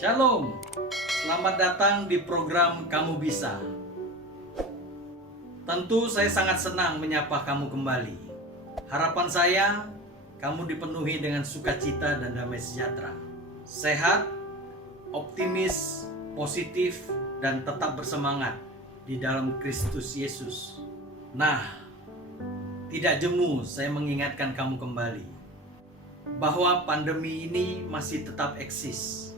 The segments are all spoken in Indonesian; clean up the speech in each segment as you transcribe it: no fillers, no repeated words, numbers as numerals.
Shalom, selamat datang di program Kamu Bisa. Tentu saya sangat senang menyapa kamu kembali. Harapan saya, kamu dipenuhi dengan sukacita dan damai sejahtera. Sehat, optimis, positif, dan tetap bersemangat di dalam Kristus Yesus. Nah, tidak jemu saya mengingatkan kamu kembali bahwa pandemi ini masih tetap eksis.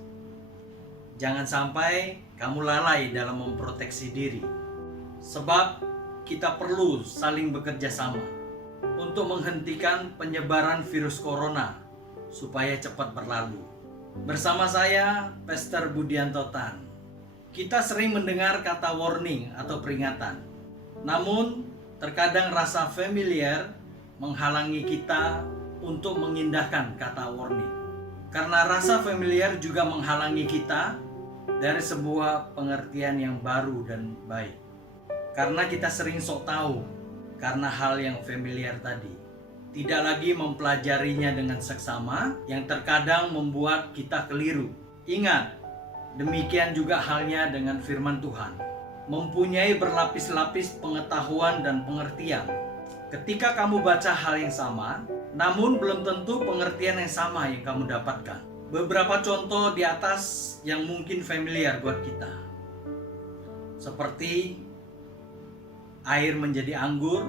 Jangan sampai kamu lalai dalam memproteksi diri. Sebab kita perlu saling bekerja sama untuk menghentikan penyebaran virus corona supaya cepat berlalu. Bersama saya, Pastor Budianto Tan. Kita sering mendengar kata warning atau peringatan. Namun, terkadang rasa familiar menghalangi kita untuk mengindahkan kata warning. Karena rasa familiar juga menghalangi kita dari sebuah pengertian yang baru dan baik. Karena kita sering sok tahu karena hal yang familiar tadi. Tidak lagi mempelajarinya dengan seksama yang terkadang membuat kita keliru. Ingat, demikian juga halnya dengan firman Tuhan. Mempunyai berlapis-lapis pengetahuan dan pengertian. Ketika kamu baca hal yang sama, namun belum tentu pengertian yang sama yang kamu dapatkan. Beberapa contoh di atas yang mungkin familiar buat kita. Seperti air menjadi anggur,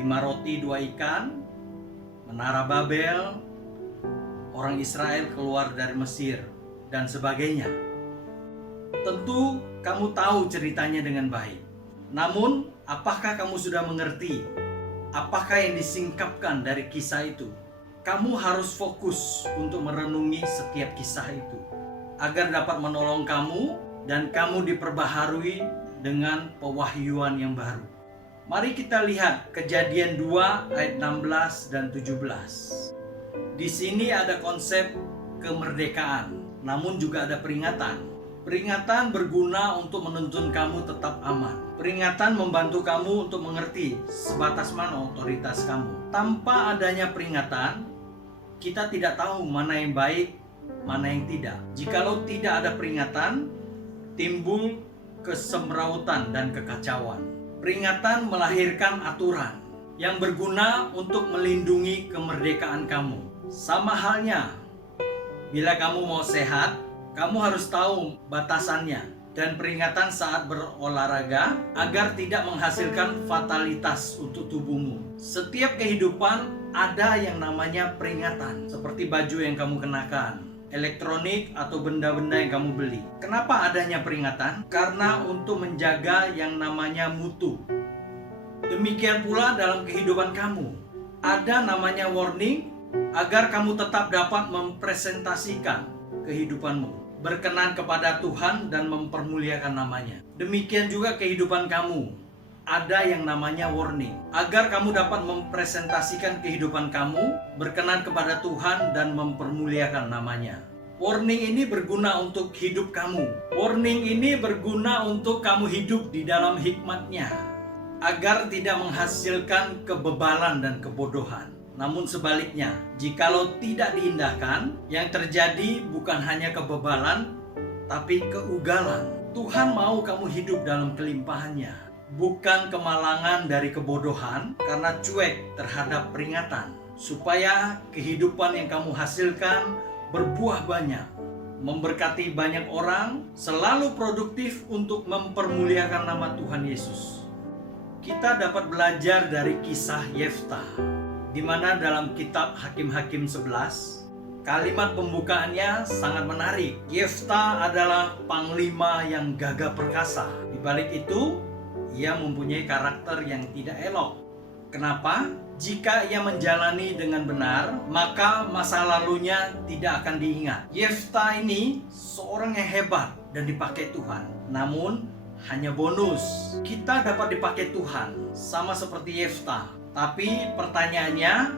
5 roti 2 ikan, menara Babel, orang Israel keluar dari Mesir, dan sebagainya. Tentu kamu tahu ceritanya dengan baik. Namun, apakah kamu sudah mengerti apakah yang disingkapkan dari kisah itu? Kamu harus fokus untuk merenungi setiap kisah itu agar dapat menolong kamu dan kamu diperbaharui dengan pewahyuan yang baru. Mari kita lihat Kejadian 2 ayat 16 dan 17. Di sini ada konsep kemerdekaan, namun juga ada peringatan. Peringatan berguna untuk menuntun kamu tetap aman. Peringatan membantu kamu untuk mengerti sebatas mana otoritas kamu. Tanpa adanya peringatan, kita tidak tahu mana yang baik, mana yang tidak. Jikalau tidak ada peringatan, timbul kesemrautan dan kekacauan. Peringatan melahirkan aturan yang berguna untuk melindungi kemerdekaan kamu. Sama halnya, bila kamu mau sehat, kamu harus tahu batasannya dan peringatan saat berolahraga agar tidak menghasilkan fatalitas untuk tubuhmu. Setiap kehidupan ada yang namanya peringatan, seperti baju yang kamu kenakan, elektronik atau benda-benda yang kamu beli. Kenapa adanya peringatan? Karena untuk menjaga yang namanya mutu. Demikian pula dalam kehidupan kamu, ada namanya warning agar kamu tetap dapat mempresentasikan kehidupanmu, berkenan kepada Tuhan dan mempermuliakan namanya. Demikian juga kehidupan kamu, ada yang namanya warning agar kamu dapat mempresentasikan kehidupan kamu, berkenan kepada Tuhan dan mempermuliakan namanya. Warning ini berguna untuk hidup kamu. Warning ini berguna untuk kamu hidup di dalam hikmat-Nya agar tidak menghasilkan kebebalan dan kebodohan. Namun sebaliknya, jikalau tidak diindahkan, yang terjadi bukan hanya kebebalan, tapi keugalan. Tuhan mau kamu hidup dalam kelimpahannya, bukan kemalangan dari kebodohan karena cuek terhadap peringatan. Supaya kehidupan yang kamu hasilkan berbuah banyak, memberkati banyak orang, selalu produktif untuk mempermuliakan nama Tuhan Yesus. Kita dapat belajar dari kisah Yeftah, di mana dalam kitab Hakim-Hakim 11, kalimat pembukaannya sangat menarik. Yeftah adalah panglima yang gagah perkasa. Di balik itu, ia mempunyai karakter yang tidak elok. Kenapa? Jika ia menjalani dengan benar, maka masa lalunya tidak akan diingat. Yeftah ini seorang yang hebat dan dipakai Tuhan. Namun, hanya bonus. Kita dapat dipakai Tuhan, sama seperti Yeftah. Tapi pertanyaannya,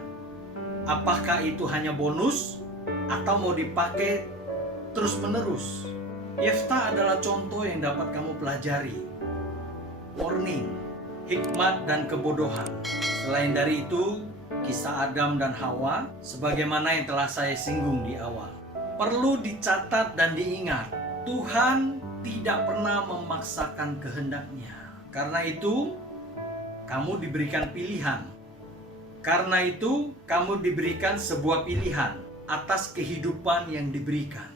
apakah itu hanya bonus atau mau dipakai terus-menerus? Yeftah adalah contoh yang dapat kamu pelajari. Warning, hikmat dan kebodohan. Selain dari itu, kisah Adam dan Hawa sebagaimana yang telah saya singgung di awal. Perlu dicatat dan diingat, Tuhan tidak pernah memaksakan kehendak-Nya. Karena itu, kamu diberikan pilihan. Karena itu, kamu diberikan sebuah pilihan atas kehidupan yang diberikan.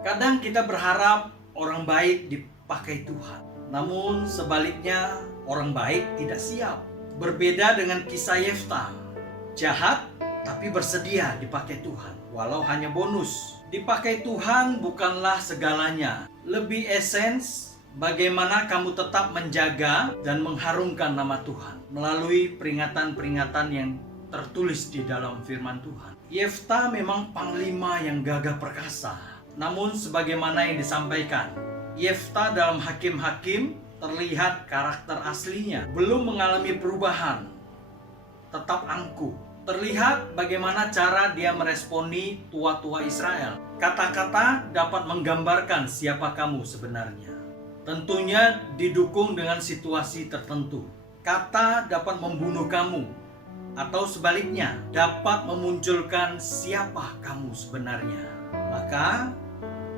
Kadang kita berharap orang baik dipakai Tuhan. Namun sebaliknya, orang baik tidak siap. Berbeda dengan kisah Yefta. Jahat tapi bersedia dipakai Tuhan, walau hanya bonus. Dipakai Tuhan bukanlah segalanya. Lebih esens bagaimana kamu tetap menjaga dan mengharumkan nama Tuhan melalui peringatan-peringatan yang tertulis di dalam firman Tuhan. Yefta memang panglima yang gagah perkasa. Namun sebagaimana yang disampaikan, Yefta dalam Hakim-Hakim terlihat karakter aslinya belum mengalami perubahan, tetap angkuh. Terlihat bagaimana cara dia meresponi tua-tua Israel. Kata-kata dapat menggambarkan siapa kamu sebenarnya. Tentunya didukung dengan situasi tertentu. Kata dapat membunuh kamu, atau sebaliknya dapat memunculkan siapa kamu sebenarnya. Maka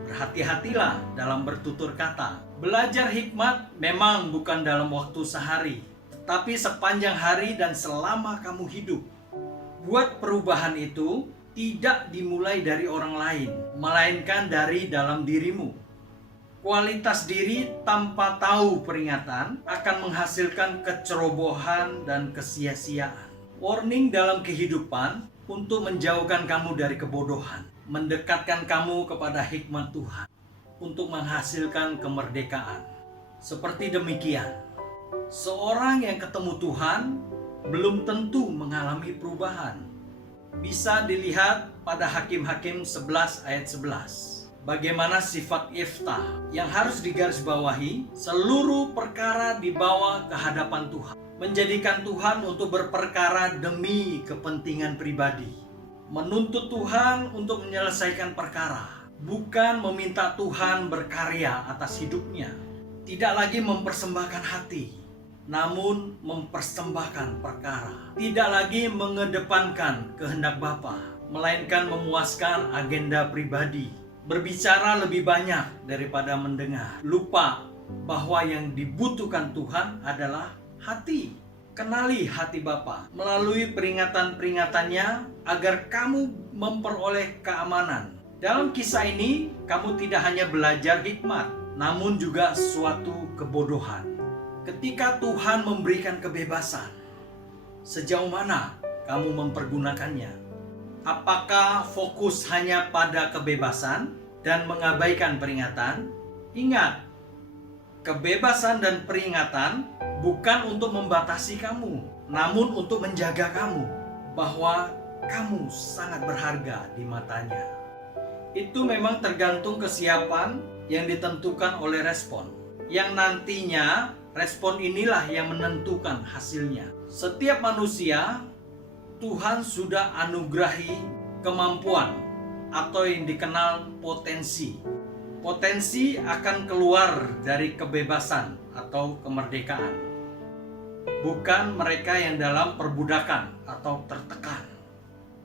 berhati-hatilah dalam bertutur kata. Belajar hikmat memang bukan dalam waktu sehari, tetapi sepanjang hari dan selama kamu hidup. Buat perubahan itu tidak dimulai dari orang lain, melainkan dari dalam dirimu. Kualitas diri tanpa tahu peringatan akan menghasilkan kecerobohan dan kesia-siaan. Warning dalam kehidupan untuk menjauhkan kamu dari kebodohan, mendekatkan kamu kepada hikmat Tuhan, untuk menghasilkan kemerdekaan. Seperti demikian, seorang yang ketemu Tuhan belum tentu mengalami perubahan. Bisa dilihat pada Hakim-Hakim 11 ayat 11. Bagaimana sifat Yefta yang harus digarisbawahi, seluruh perkara dibawa ke hadapan Tuhan. Menjadikan Tuhan untuk berperkara demi kepentingan pribadi. Menuntut Tuhan untuk menyelesaikan perkara, bukan meminta Tuhan berkarya atas hidupnya. Tidak lagi mempersembahkan hati, namun mempersembahkan perkara. Tidak lagi mengedepankan kehendak Bapa, melainkan memuaskan agenda pribadi. Berbicara lebih banyak daripada mendengar. Lupa bahwa yang dibutuhkan Tuhan adalah hati. Kenali hati Bapa melalui peringatan-peringatannya agar kamu memperoleh keamanan. Dalam kisah ini, kamu tidak hanya belajar hikmat, namun juga suatu kebodohan. Ketika Tuhan memberikan kebebasan, sejauh mana kamu mempergunakannya? Apakah fokus hanya pada kebebasan dan mengabaikan peringatan? Ingat, kebebasan dan peringatan bukan untuk membatasi kamu, namun untuk menjaga kamu, bahwa kamu sangat berharga di matanya. Itu memang tergantung kesiapan yang ditentukan oleh respon, yang nantinya respon inilah yang menentukan hasilnya. Setiap manusia, Tuhan sudah anugerahi kemampuan atau yang dikenal potensi. Potensi akan keluar dari kebebasan atau kemerdekaan. Bukan mereka yang dalam perbudakan atau tertekan.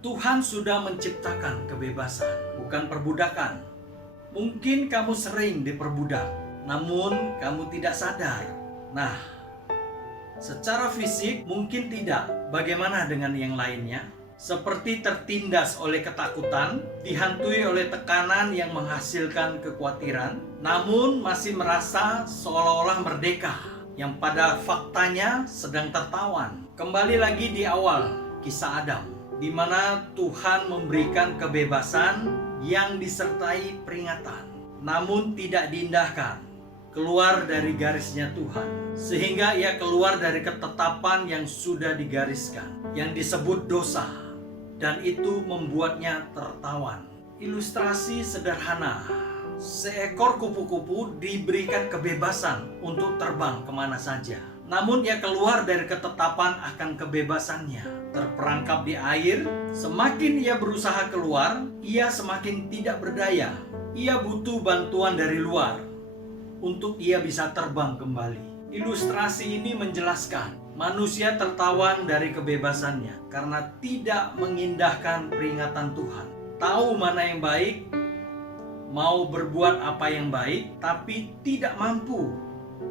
Tuhan sudah menciptakan kebebasan, bukan perbudakan. Mungkin kamu sering diperbudak, namun kamu tidak sadar. Nah, secara fisik mungkin tidak. Bagaimana dengan yang lainnya? Seperti tertindas oleh ketakutan, dihantui oleh tekanan yang menghasilkan kekhawatiran, namun masih merasa seolah-olah merdeka, yang pada faktanya sedang tertawan. Kembali lagi di awal kisah Adam, di mana Tuhan memberikan kebebasan yang disertai peringatan, namun tidak diindahkan. Keluar dari garisnya Tuhan, sehingga ia keluar dari ketetapan yang sudah digariskan, yang disebut dosa, dan itu membuatnya tertawan. Ilustrasi sederhana, seekor kupu-kupu diberikan kebebasan untuk terbang kemana saja, namun ia keluar dari ketetapan akan kebebasannya, terperangkap di air. Semakin ia berusaha keluar, ia semakin tidak berdaya. Ia butuh bantuan dari luar untuk ia bisa terbang kembali. Ilustrasi ini menjelaskan manusia tertawan dari kebebasannya karena tidak mengindahkan peringatan Tuhan. Tahu mana yang baik, mau berbuat apa yang baik, tapi tidak mampu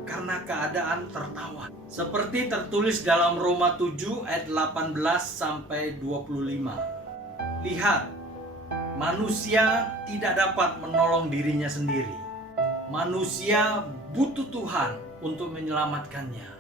karena keadaan tertawan. Seperti tertulis dalam Roma 7 ayat 18 sampai 25. Lihat, manusia tidak dapat menolong dirinya sendiri. Manusia butuh Tuhan untuk menyelamatkannya.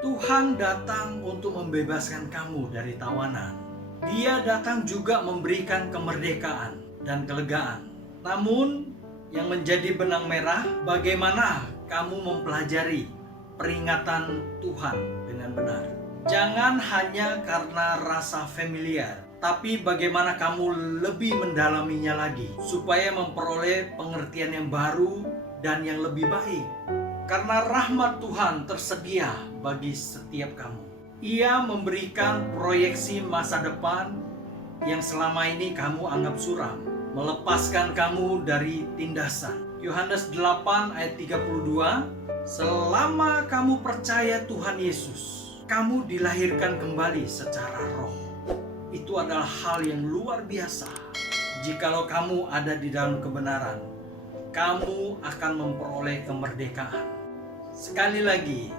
Tuhan datang untuk membebaskan kamu dari tawanan. Dia datang juga memberikan kemerdekaan dan kelegaan. Namun, yang menjadi benang merah, bagaimana kamu mempelajari peringatan Tuhan dengan benar. Jangan hanya karena rasa familiar, tapi bagaimana kamu lebih mendalaminya lagi, supaya memperoleh pengertian yang baru dan yang lebih baik. Karena rahmat Tuhan tersedia bagi setiap kamu. Ia memberikan proyeksi masa depan yang selama ini kamu anggap suram, melepaskan kamu dari tindasan. Yohanes 8 ayat 32, selama kamu percaya Tuhan Yesus, kamu dilahirkan kembali secara roh. Itu adalah hal yang luar biasa. Jikalau kamu ada di dalam kebenaran, kamu akan memperoleh kemerdekaan. Sekali lagi,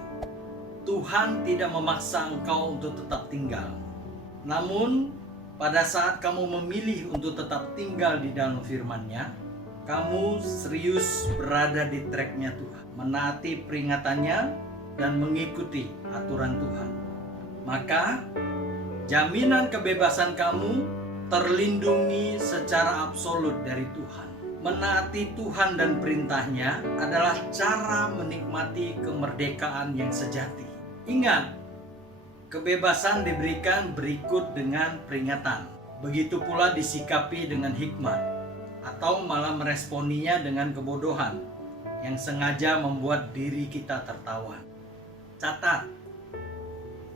Tuhan tidak memaksa engkau untuk tetap tinggal. Namun, pada saat kamu memilih untuk tetap tinggal di dalam firman-Nya, kamu serius berada di track-Nya Tuhan, menaati peringatannya dan mengikuti aturan Tuhan. Maka, jaminan kebebasan kamu terlindungi secara absolut dari Tuhan. Menaati Tuhan dan perintah-Nya adalah cara menikmati kemerdekaan yang sejati. Ingat, kebebasan diberikan berikut dengan peringatan. Begitu pula disikapi dengan hikmat, atau malah meresponinya dengan kebodohan yang sengaja membuat diri kita tertawan. Catat,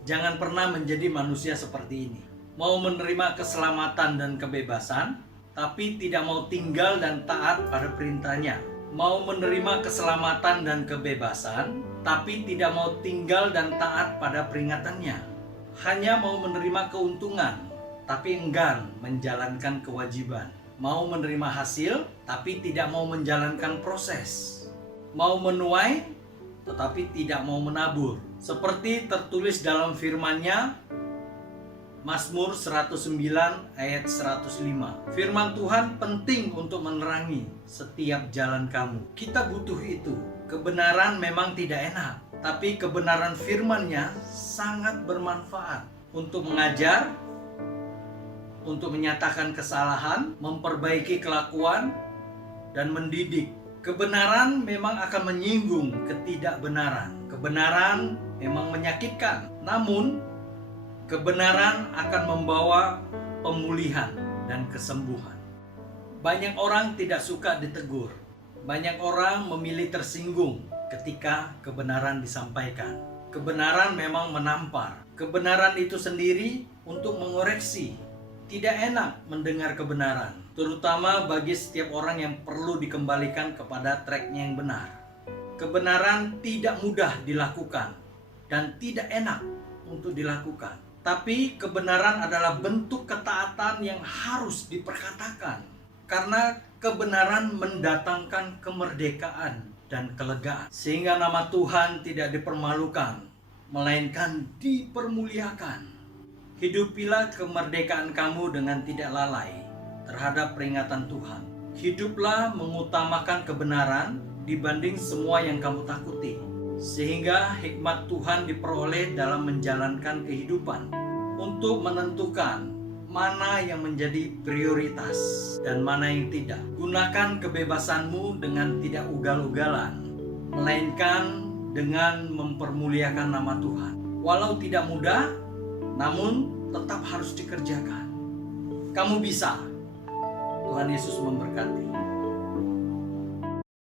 jangan pernah menjadi manusia seperti ini. Mau menerima keselamatan dan kebebasan, tapi tidak mau tinggal dan taat pada perintahnya. Mau menerima keselamatan dan kebebasan, tapi tidak mau tinggal dan taat pada peringatannya. Hanya mau menerima keuntungan, tapi enggan menjalankan kewajiban. Mau menerima hasil, tapi tidak mau menjalankan proses. Mau menuai, tetapi tidak mau menabur. Seperti tertulis dalam firman-Nya, Mazmur 109 ayat 105. Firman Tuhan penting untuk menerangi setiap jalan kamu. Kita butuh itu. Kebenaran memang tidak enak, tapi kebenaran firman-Nya sangat bermanfaat untuk mengajar, untuk menyatakan kesalahan, memperbaiki kelakuan, dan mendidik. Kebenaran memang akan menyinggung ketidakbenaran. Kebenaran memang menyakitkan, namun kebenaran akan membawa pemulihan dan kesembuhan. Banyak orang tidak suka ditegur. Banyak orang memilih tersinggung ketika kebenaran disampaikan. Kebenaran memang menampar. Kebenaran itu sendiri untuk mengoreksi. Tidak enak mendengar kebenaran, terutama bagi setiap orang yang perlu dikembalikan kepada track-nya yang benar. Kebenaran tidak mudah dilakukan dan tidak enak untuk dilakukan. Tapi kebenaran adalah bentuk ketaatan yang harus diperkatakan. Karena kebenaran mendatangkan kemerdekaan dan kelegaan. Sehingga nama Tuhan tidak dipermalukan, melainkan dipermuliakan. Hidupilah kemerdekaan kamu dengan tidak lalai terhadap peringatan Tuhan. Hiduplah mengutamakan kebenaran dibanding semua yang kamu takuti. Sehingga hikmat Tuhan diperoleh dalam menjalankan kehidupan untuk menentukan mana yang menjadi prioritas dan mana yang tidak. Gunakan kebebasanmu dengan tidak ugal-ugalan, melainkan dengan mempermuliakan nama Tuhan. Walau tidak mudah, namun tetap harus dikerjakan. Kamu bisa. Tuhan Yesus memberkati.